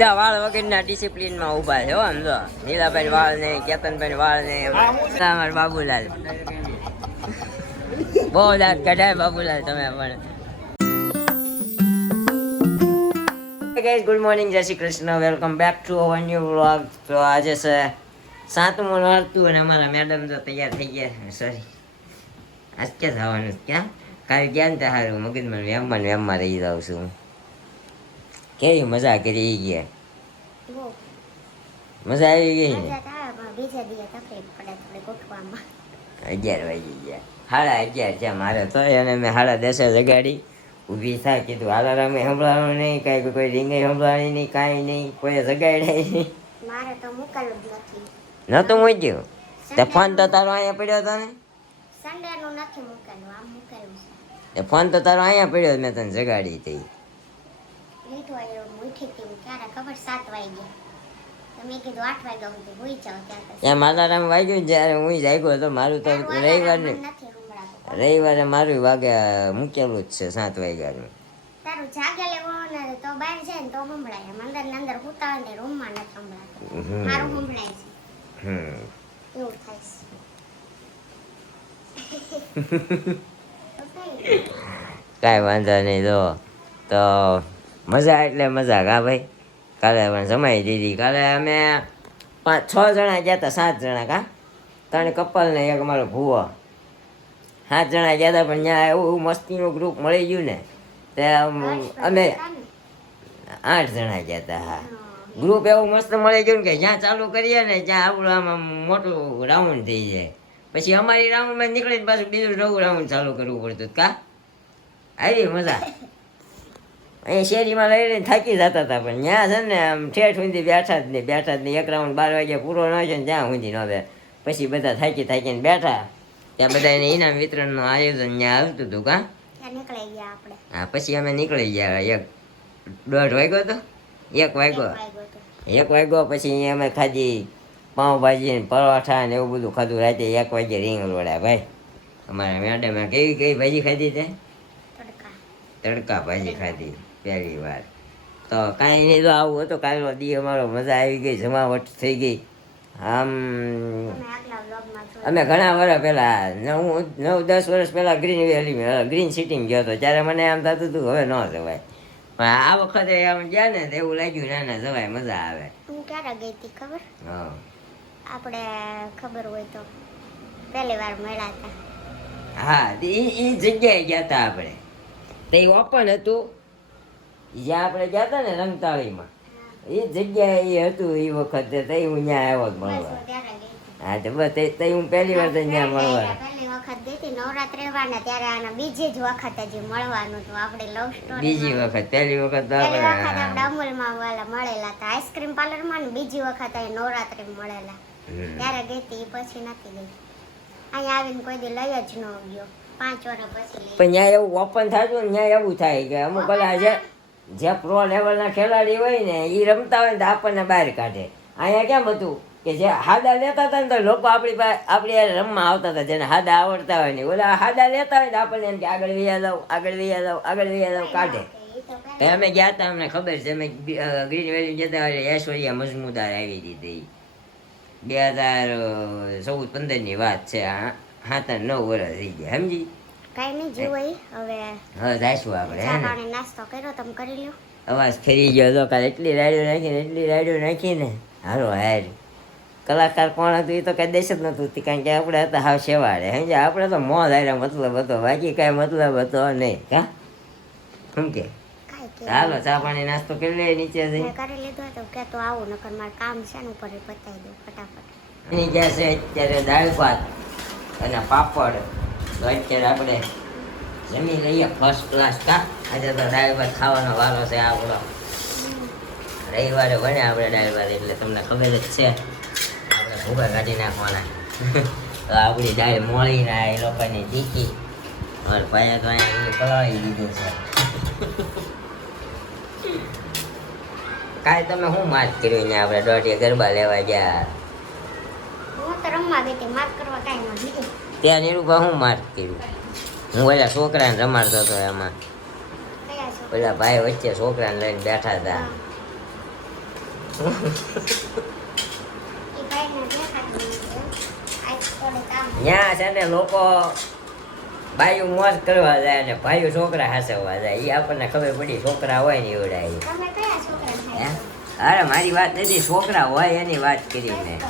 બધા વાળ વગરના ડિસિપ્લિનમાં ઊભા છે હો. આમ જો નીલાભાઈ વાળ ને કેતનભાઈ વાળ ને અમારા બાબુલાલ બહુ દાંત કઢાય બાબુલાલ તમે પણ. ગાઈસ ગુડ મોર્નિંગ, જય Shri Krishna, welcome back to our new vlog. તો આજે છે 7મું નોરતું અને અમારા મેડમ તો તૈયાર થઈ ગયા. સોરી આજ ક્યાં થવાનું ક્યાં કાલે ગયા ને સારું મગજમાં વેમમાં રહી જાઉં છું. કેવી મજા કરી ગયા? મજા આવી ગઈ ને? 11 વાગી ગયા, 11:30 છે મારે તો. અને મેં 10:30 જગાડી ઊભી થાય, કીધું અલાર્મે સંભળાવાનું નહીં, કાંઈ કોઈ રીંગે સંભળાણી નહીં, કાંઈ નહીં, કોઈ જગાડ્યા નહીં. મારે તો મુકાલું જ નથી. નહોતું મૂક્યું તે ફોન તો તારો અહીંયા પડ્યો હતો ને? સન્ડે નું નથી મુકાલું, આમ મુકાલું છે. એ ફોન તો તારો અહીંયા પડ્યો, મેં તને જગાડી હતી. લીધું આવ્યો ઉઠી હતી ક્યારે ખબર 7 વાગ્યા. તમે કીધું 8 વાગ્યા સુધી હોઈ જાવ ત્યાં. એમ અલાર્મ વાગ્યું જ્યારે હું જાગ્યો હતો. મારું તો રવિવારનું રવિવારે મારું વાગે મૂકેલું જ છે 7 વાગ્યાનું. તારું જાગે લેવો ને તો બહાર જાય ને તો સંભળાય. અંદર ને અંદર હુતા હોય ને રૂમમાં નથી સંભળાતું. મારું સંભળાય છે. એવું થાય છે. કાંઈ વાંધો નહીં. તો મજા એટલે મજા કા ભાઈ. કાલે પણ જમાઈ દીધી. કાલે અમે 5-6 જણા ગયા હતા, 7 જણા કા, 3 કપલ ને એક અમારો ભૂવો, 7 જણા ગયા હતા. પણ ત્યાં એવું મસ્તીનું ગ્રુપ મળી ગયું ને તે અમે 8 જણા ગયા હતા. હા, ગ્રુપ એવું મસ્ત મળી ગયું કે જ્યાં ચાલુ કરીએ ને ત્યાં આપણું આમ મોટું રાઉન્ડ થઈ જાય. પછી અમારી રાઉન્ડમાં નીકળીને પાછું બીજું નવું રાઉન્ડ ચાલુ કરવું પડતું. કા આવી મજા. અહીં શેરીમાં લઈ લઈને થાકી જતા હતા, પણ ત્યાં છે ને આમ ઠેઠ સુધી બેઠા જ નહીં. એક રાઉન્ડ 12 વાગ્યા પૂરો ન છે ને ત્યાં સુધી ન આવે. પછી બધા થાકીને બેઠા. ત્યાં બધા એને ઇનામ વિતરણનું આયોજન ત્યાં આવતું હતું. કા નીકળી ગયા આપણે. હા, પછી અમે નીકળી ગયા. 1:30 વાગ્યો હતો, 1 વાગ્યો. પછી અમે ખાધી પાઉંભાજી ને પરોઠા ને એવું બધું ખાધું. રાતે 1 વાગે રીંગ લોડ્યા ભાઈ. અમારા મેડમે કેવી ભાજી ખાધી તે? તડકા ભાજી ખાધી પહેલી વાર. તો કાંઈ નહીં, તો આવું હતું કાલનો દી અમારો. મજા આવી ગઈ, જમાવટ થઈ ગઈ. આમ અમે ઘણા વર્ષ પહેલાં 9-10 વર્ષ પહેલાં ગ્રીન સિટીમાં ગયો હતો. ત્યારે મને આમ થતું હતું હવે ન જવાય, પણ આ વખતે આમ ગયા ને તો એવું લાગ્યું ના જવાય, મજા આવે. હું ક્યારે ગઈ હતી ખબર? હા, આપણે ખબર હોય તો પહેલી વાર મળ્યા હતા. હા, એ જગ્યાએ ગયા હતા આપણે. તે ઓપન હતું જ્યાં આપણે ગયા હતા ને રંગતાળીમાં, એ જગ્યાએ એ હતું એ વખતે. તઈ હું ત્યાં આવ્યો મળવા. હા, તો બસ તઈ હું પહેલી વાર ત્યાં મળવા. પહેલી વખત ગઈ હતી નવરાત્રી રહેવાના ત્યારે. આના બીજી જ વખત હજી મળવાનું હતું. આપણે લવ સ્ટોરી બીજી વખત. પહેલી વખત તો આપણે અમૂલમાં વાલા મળેલા હતા, આઈસ્ક્રીમ પાર્લરમાં. ને બીજી વખત અહીં નવરાત્રી મળેલા ત્યારે ગઈ હતી. પછી નથી ગઈ. અહીંયા આવીને કોઈ દી લઈ જ ન ગયો. 5 વર્ષ પછી. પણ ત્યાં એવું ઓપન થતું ને ત્યાં એવું થાય કે અમુક કલા જે પ્રો લેવલના ખેલાડી હોય ને એ રમતા હોય ને તો આપણને બહાર કાઢે. અહીંયા કેમ હતું કે જે હાદા લેતા હતા ને તો લોકો આપણી રમવા આવતા હતા, જેને હાદા આવડતા હોય ને. ઓલા હાદા લેતા હોય ને આપણને એમ કે આગળ વૈયા જાવ કાઢે. અમે ગયા હતા, અમને ખબર છે. અમે ગ્રીન વેલી જતા હોય ઐશ્વર્યા મજમુદાર આવી હતી. 2014-15ની વાત છે. 7-9 વર્ષ થઈ ગયા, સમજી? કઈ નહીં, જીવ હવે જઈશું આપણે. નાસ્તો કર્યો તમે કરી લ્યો. અવાજ ફરી ગયો તો કાલે. એટલી રાડ્યો નાખીને હારો હાર. કલાકાર કોણ હતું એ તો કઈ દેશ જ નતું, કારણ કે આપણે હતા હાવ શેવાડે. સમજે આપણે તો મોજ હારે મતલબ હતો, બાકી કઈ મતલબ હતો નહીં. કા શું કે? ચાલો ચા પાણી નાસ્તો કરી લે. નીચે જઈ કરી લીધો તો કે તો આવું, નકર મારે કામ છે ને ઉપર પતાવી દઉં ફટાફટ. એની ગયા છે અત્યારે દાળ ભાત અને પાપડ. તો અત્યારે આપણે જમી લઈએ ફર્સ્ટ ક્લાસ. કા આજે તો દાળ ભાત ખાવાનો વારો છે આપણો. રવિવારે બને આપણે દાળ ભાત, એટલે તમને ખબર જ છે આપણે ભૂગા કાઢી નાખવાના. તો આપણી દાળ મોળી ના એ લોકોની તીખી. અને ભાઈ તો અહીંયા પલાળી દીધું છે. કાલે તમે શું માર્ક કર્યું ને? આપણે દોઢિયા ગરબા લેવા ગયા. હું તો રમવા ગઈ હતી, માર્ક કરવા કાંઈ ન દીધું. ત્યાં નિરૂપા શું માર્ક કર્યું? હું ઓલા છોકરાને રમાડતો હતો એમાં કયા છો ઓલા ભાઈ વચ્ચે છોકરાને લઈને બેઠા હતા એ ભાઈને દેખાતું નથી. આજ થોડે કામ ત્યાં છે ને લોકો બાયું મોજ કરવા જાય ને ભાઈઓ છોકરા હાસવવા જાય એ આપણને ખબર પડી છોકરા હોય ને એવડા એ તમે કયા છોકરાને હે? થાય અરે મારી વાત નથી છોકરા હોય એની વાત કરી મેં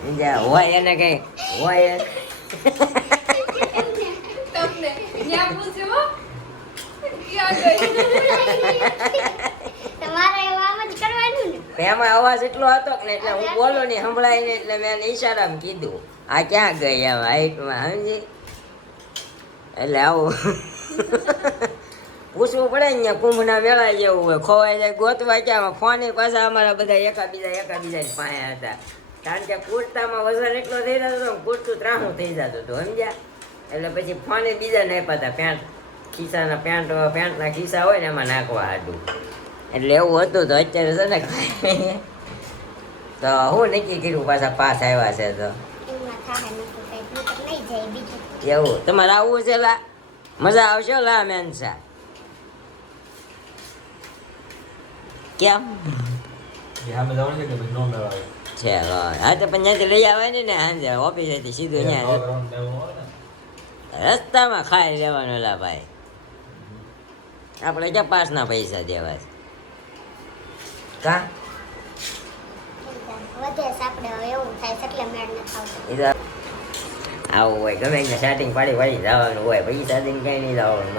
સમજ્યા? હોય એને કઈ હોય તમને ન્યા પૂછ્યો ક્યાં ગઈ તમારે એવું આમ જ કરવાનું ને એમાં અવાજ એટલો હતો કે ને એટલે હું બોલો ને સંભળાય ને એટલે મેં એને ઈશારામાં કીધું આ ક્યાં ગઈ એમ હાઈટમાં સમજી એટલે આવું પૂછવું પડે ને કુંભના વેળા જેવું હોય ખોવાઈ જાય ગોતવા ક્યાં ફોને પાછા અમારા બધા એકાબીજા પાસે હતા કારણ કે કુર્તામાં વજન એટલો થઈ જતો હતો ને કુર્તું ત્રાહું થઈ જતું હતું સમજ્યા એટલે પછી ફોને બીજા નાખ્યા હતા પેન્ટ ખિસ્સાના પેન્ટના ખિસ્સા હોય ને એમાં નાખવા હાટું એટલે એવું હતું તો અત્યારે છે ને તો હું નક્કી કર્યું પાછા પાસ આવ્યા છે તો એમાં થાય નથી કઈ તું તો લઈ જાય બીજું એવું તમારે આવવું છે લા મજા આવશે લા મેનસા કેમ છે હા તો પણ ત્યાંથી લઈ આવે ને સાંજે ઓફિસેથી સીધું ત્યાં રસ્તામાં ખાઈ લેવાનું લા ભાઈ આપણે ક્યાં પાસના પૈસા દેવા છે કા વધે છે આપણે હવે એવું થાય છે એટલે મેળ ન થાવતો એ તો આવું હોય ગમે એને સ્ટાર્ટિંગ પાડી જવાનું હોય પૈસા દઈને કઈ નહીં જવાનું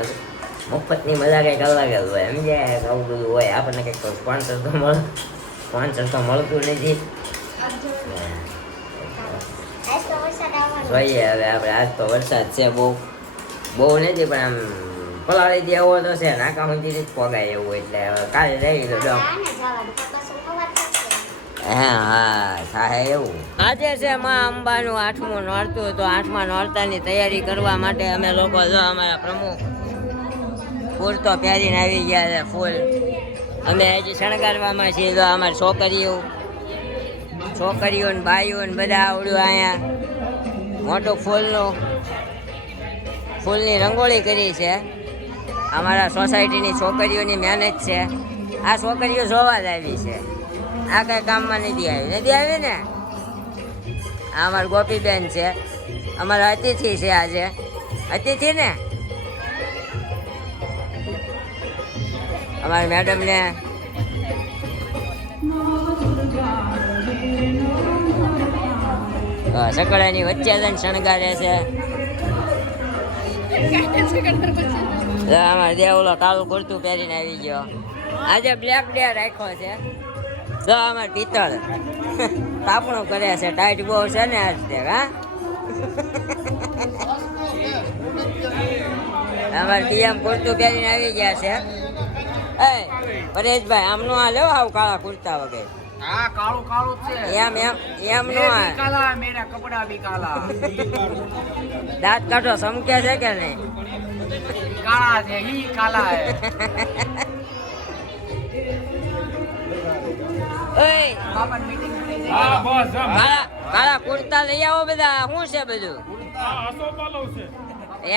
મફતની મજા કંઈક અલગ જ હોય સમજ્યા આવું બધું હોય આપણને કંઈક સ્પોન્સર તો મળતું નથી આજ તો વરસાદ આવવાનો જોઈએ હવે આપણે આજ તો વરસાદ છે બહુ નથી પણ આમ પલાળી દે એવો તો છે નાકા સુધી જ પોગાય એવું એટલે હવે કાલે જઈએ તો ડમ આને જવાનું તો કશું ખબર થશે હા થાય એવું આજે છે માં અંબાનું 8મું નોરતું તો 8મા નોરતાની તૈયારી કરવા માટે અમે લોકો જો અમારા પ્રમુખ ફૂલ તો પહેરીને આવી ગયા છે ફૂલ અમે હજી શણગારવામાં છીએ તો અમારી છોકરીઓ ને બાઈઓ ને બધા આવડ્યું અહીંયા મોટું ફૂલની રંગોળી કરી છે અમારા સોસાયટીની છોકરીઓની મહેનત છે આ છોકરીઓ જોવા જ આવી છે આ કઈ કામમાં નથી આવી ને આ અમારા ગોપીબેન છે અમારા અતિથિ છે આજે અતિથિ ને અમારા મેડમ ને સકડાની વચ્ચે જઈને શણગારે છે અમારે દેવલો કાળું કુર્તું પહેરીને આવી ગયો આજે બ્લેક ડે રાખ્યો છે જો અમારે પિત્તળ તાપણું કરે છે ટાઈટ બહુ છે ને આજ તે હા અમારે પીએમ કુર્તું પહેરીને આવી ગયા છે એ પરેશભાઈ આમનું આ લેવો આવું કાળા કુર્તા વગેરે હા કાળું કાળું છે એમ નો આ કાલા મેરા કપડા ભી કાલા દાંત કાઢો સમકે છે કે નહીં કાળા છે ઈ કાલા હે ઓય બાપા મીટિંગ હા બસ કાળા કુર્તા લઈ આવો બધા શું છે બધું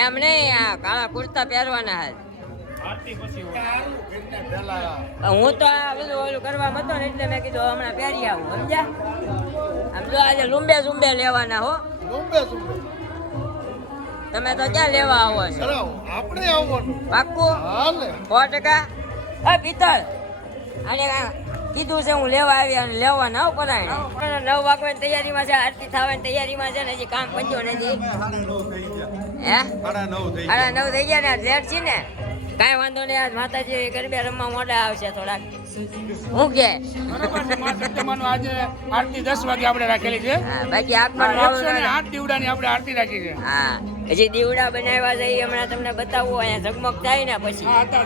એમ નહીં આ કાળા કુર્તા પહેરવાના હાલ હું તો આ બધું ઓલું કરવા મતો ને એટલે મેં કીધું હમણાં પહેરી આવું સમજ્યા આમ તો આજે લુંબે લેવાના હો તમે તો ક્યાં લેવા આવો છો આપણે આવવાનું પાક્કું હાલે 100% આ પિત્તળ આને કીધું છે હું લેવા આવી અને લેવા ના પરાય 9 વાગવાની તૈયારીમાં છે આરતી થવાની તૈયારીમાં છે ને હજી કામ પત્યો નથી હે 9:30 થઈ ગયા ને લેટ છે ને કાંઈ વાંધો નહીં આજ માતાજી ગરબે રમવા મોડા આવશે થોડાક હું કે આજે આરતી 10 વાગે આપણે રાખેલી છે હા બાકી આગમાં મોડું 8 દીવડાની આપણે આરતી રાખી છે હા હજી દીવડા બનાવ્યા છે એ હમણાં તમને બતાવવું અહીંયા ઝગમગ થાય ને પછી હા હતા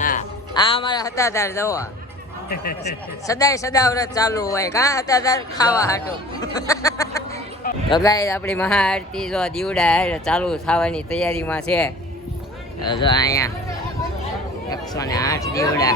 હા આ અમારા હતા તાર દવા સદાવ્રત ચાલુ હોય કા હતા તાર ખાવા હાટું તો ગાઈસ આપણી મહાઆરતી જો દીવડા ચાલુ થવાની તૈયારીમાં છે જો અહીંયા 108 દીવડા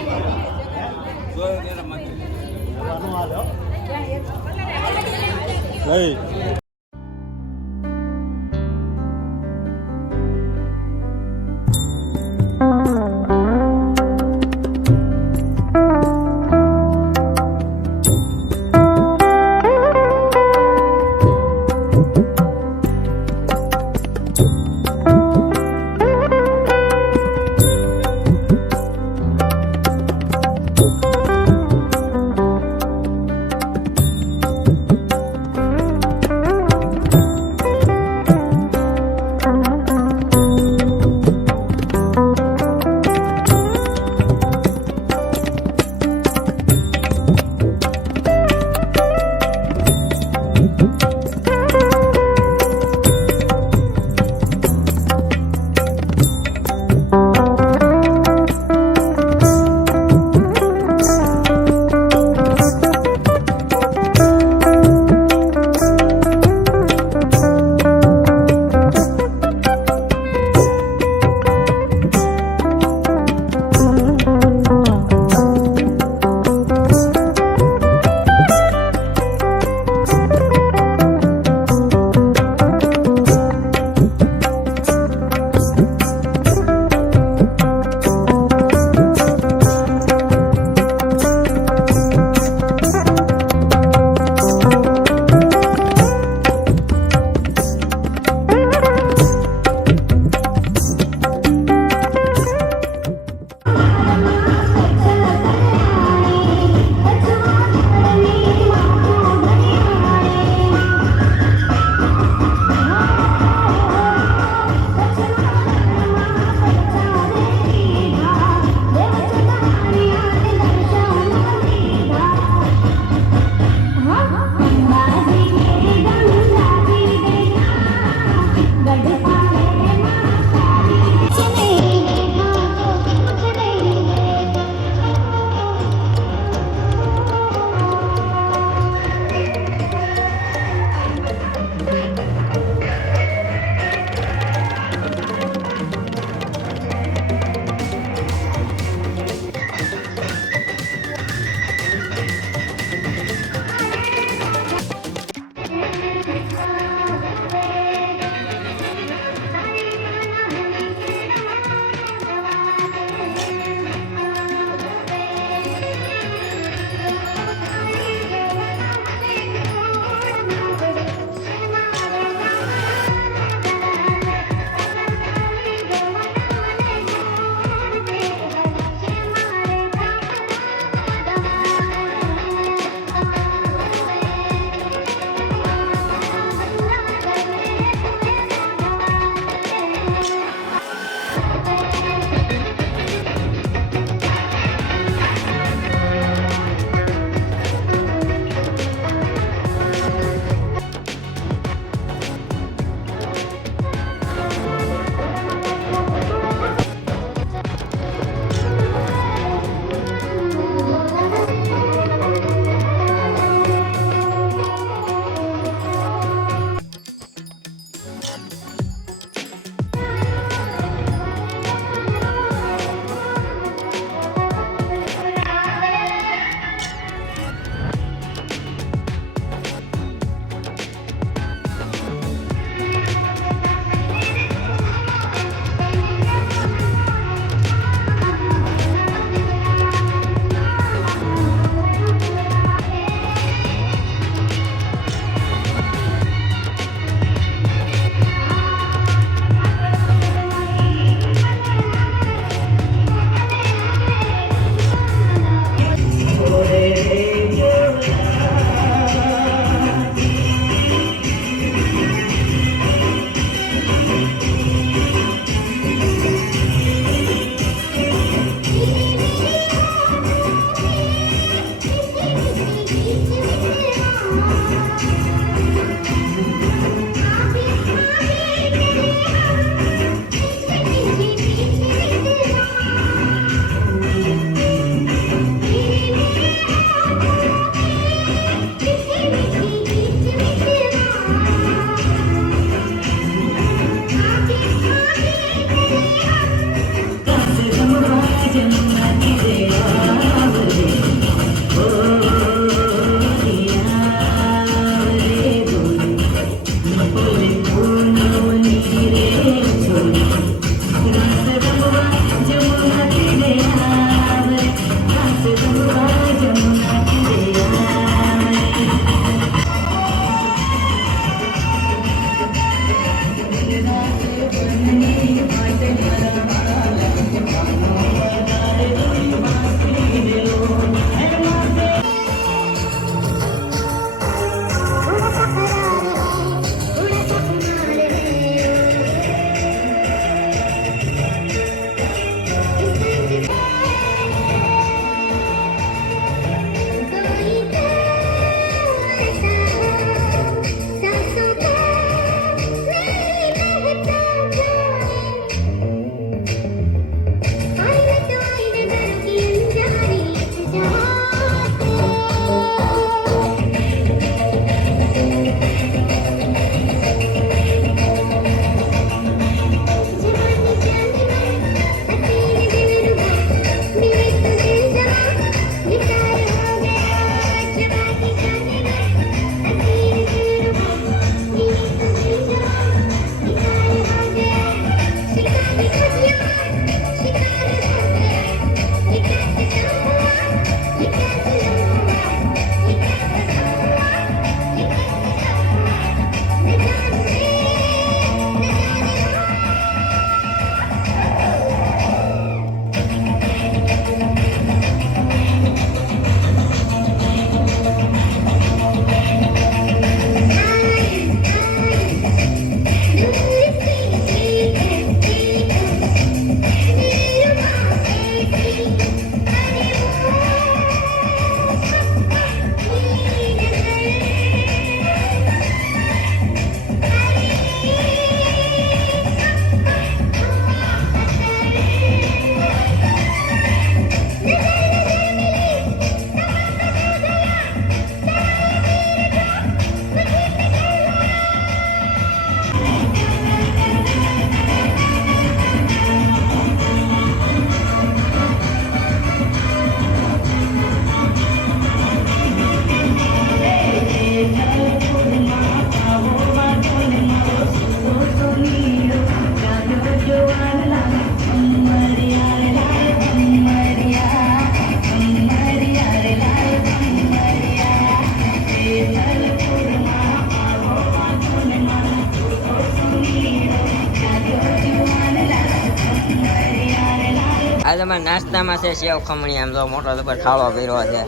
આ તમારા નાસ્તામાં છે સેવ ખમણી, આમ તો મોટો જબર થાળો કર્યો છે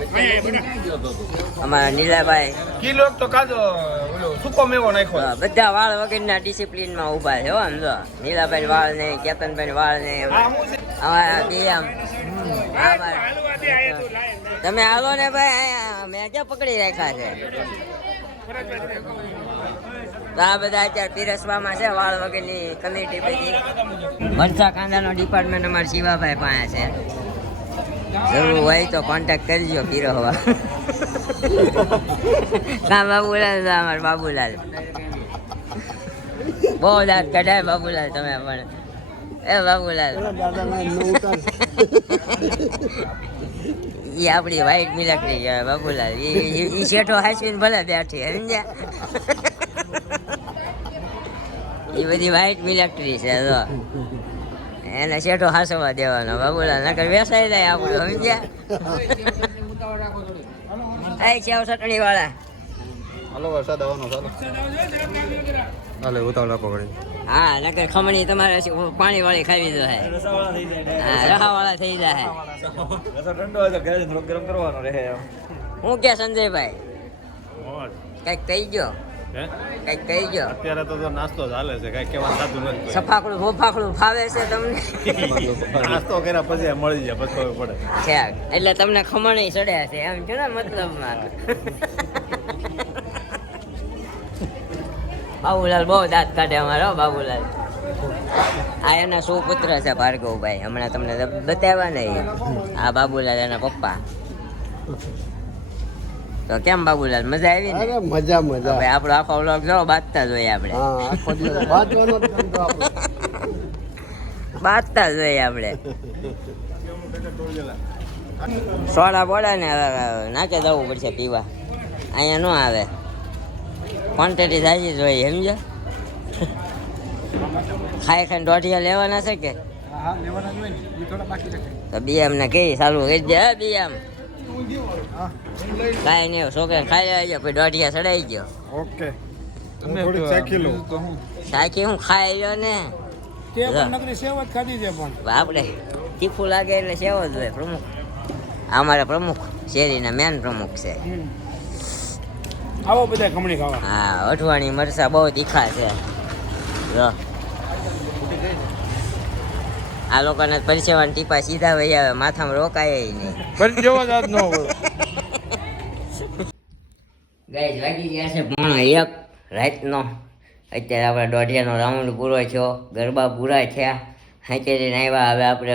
અમારા નીલાભાઈ. કિલો તો કાજો ઓલો સૂકો મેવો નાખ્યો. બધા વાળ વગરના ડિસિપ્લિનમાં ઊભા છે હો. આમ જો નીલાભાઈ વાળ નહીં, કેતનભાઈ વાળ નહીં. અમારા બે આમ તમે હાલો ને ભાઈ, મેં ક્યાં પકડી રાખ્યા છે. તો આ બધા અત્યારે પીરસવામાં છે વાળ વગરની કમિટી બધી. મરચા કાંદાનો ડિપાર્ટમેન્ટ અમારા શિવાભાઈ પાસે છે. જરૂર હોય તો કોન્ટેક્ટ કરજો પીરસવા. હા બાબુલાલ, અમારા બાબુલાલ બહુ દાંત કઢાય બાબુલાલ તમે પણ. એ બાબુલાલ ઈ આપણી વ્હાઈટ મિલકરી કહેવાય બાબુલાલ. ઈ શેઠો હાંસવીને ભલે બેઠી સમજ્યા. એ બધી વ્હાઈટ મિલિટરી છે તો એને શેઠો હાંસવા દેવાનો બાબુલાલ, નકર વેસાઈ જાય આપણું સમજ્યા. એ સેવ ચટણી વાળા હાલો વરસાદ આવવાનો ચાલો. હાલે ઉતાવળ પકડી. હા નકર ખમણી તમારે પાણી વાળી ખાવી દો. હા રહા વાળા થઈ જાય. ઠંડો હોય તો ઘરે થોડો ગરમ કરવાનો રહે. હું કે સંજયભાઈ કઈક કહી ગયો, કઈક કહી ગયો. અત્યારે તો નાસ્તો ચાલે છે, કઈ કેવા સાધું નથી. સફાકડું બોફાકડું ફાવે છે તમને? નાસ્તો કર્યા પછી મળી જાય પછી ખબર પડે છે એટલે તમને ખમણી ચડ્યા છે એમ છે ને મતલબમાં. બાબુલાલ બહુ દાંત કાઢે અમારો બાબુલાલ. આ એના સુપુત્ર છે ભાર્ગવભાઈ, હમણાં તમને બતાવ્યા નહીં. આ બાબુલાલ એના પપ્પા. તો કેમ બાબુલાલ મજા આવી ને? મજા મજા. ભાઈ આપણો આખો વ્લોગ જો બાંધતા જોઈએ આપણે. બાંધતા જોઈએ આપણે. સોડા બોડા ને નાકે જવું પડશે પીવા, અહીંયા ન આવે. ક્વોન્ટિટી સાચી જોઈએ સમજો. ખાઈ ખાઈને દોઢિયા લેવાના છે કે? તો બીએમ ને કઈ સારું કરી દે. બીએમ કાંઈ નહીં, છોકરાને ખાઈ લેજો પછી દોઢિયા ચડાઈ ગયો. ઓકે થોડીક ચાખી લો. સાચી હું ખાઈ લ્યો ને. નકરી સેવ જ ખાધી છે પણ આપણે તીખું લાગે એટલે સેવ જ હોય. પ્રમુખ અમારા પ્રમુખ શેરીના મેન પ્રમુખ છે. આવો બધા ખમણી ખાવા. હા અઠવાણી મરસા બહુ તીખા છે. જો આ લોકોને પરસેવાના ટીપા સીધા વહી આવે, માથામાં રોકાય નહીં. ફરી જેવો જ આજ ન હોય. ગાઈસ વાગી ગયા છે 1:30 રાતનો. અત્યારે આપણે દોઢિયાનો રાઉન્ડ પૂરો થયો, ગરબા પૂરા થયા. હાંચેરીને આવ્યા. હવે આપણે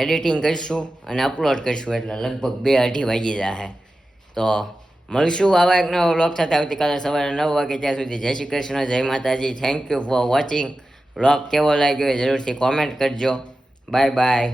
એડિટિંગ કરીશું અને અપલોડ કરીશું એટલે લગભગ 2-2:30 વાગી જશે. તો મળશું આવા એક નવો વ્લોગ સાથે આવતીકાલે સવારે 9 વાગે. ત્યાં સુધી જય શ્રી કૃષ્ણ, જય માતાજી. Thank you for watching. Vlog કેવો લાગ્યો એ જરૂરથી કોમેન્ટ કરજો. Bye bye.